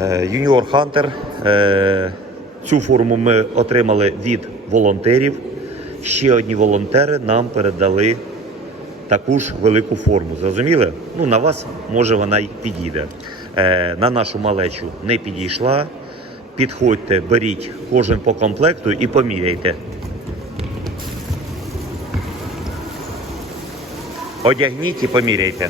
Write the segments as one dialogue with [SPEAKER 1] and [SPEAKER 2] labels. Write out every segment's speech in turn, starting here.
[SPEAKER 1] Е, Юніор Хантер. Е, Цю форму ми отримали від волонтерів. Ще одні волонтери нам передали таку ж велику форму. Зрозуміли? Ну, на вас може вона й підійде. Е, на нашу малечу не підійшла. Підходьте, беріть кожен по комплекту і поміряйте. Одягніть і поміряйте.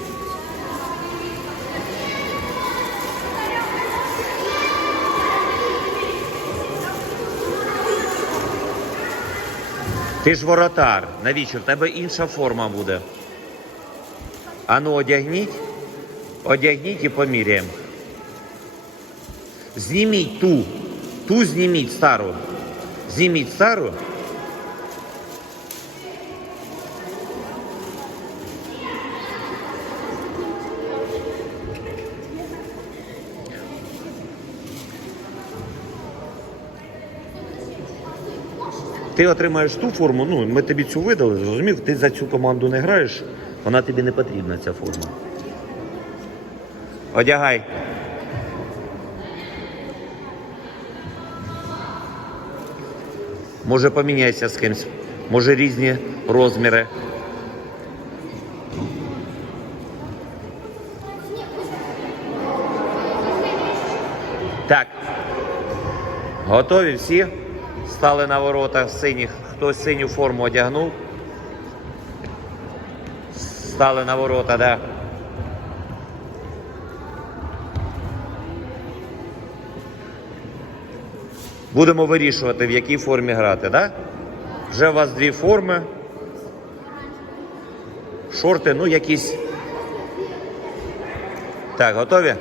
[SPEAKER 1] Ти ж воротар. Навіщо? В тебе інша форма буде. Ану, одягніть. Одягніть і поміряємо. Зніміть ту. Ту зніміть стару. Зніміть стару. Ти отримаєш ту форму, ну ми тобі цю видали, зрозумів, ти за цю команду не граєш, вона тобі не потрібна, ця форма. Одягай. Може поміняйся з кимсь, може різні розміри. Так. Готові всі? Стали на воротах синіх. Хтось синю форму одягнув. Стали на ворота, да. Будемо вирішувати, в якій формі грати, да? Вже у вас дві форми. Шорти, ну якісь. Так, готові?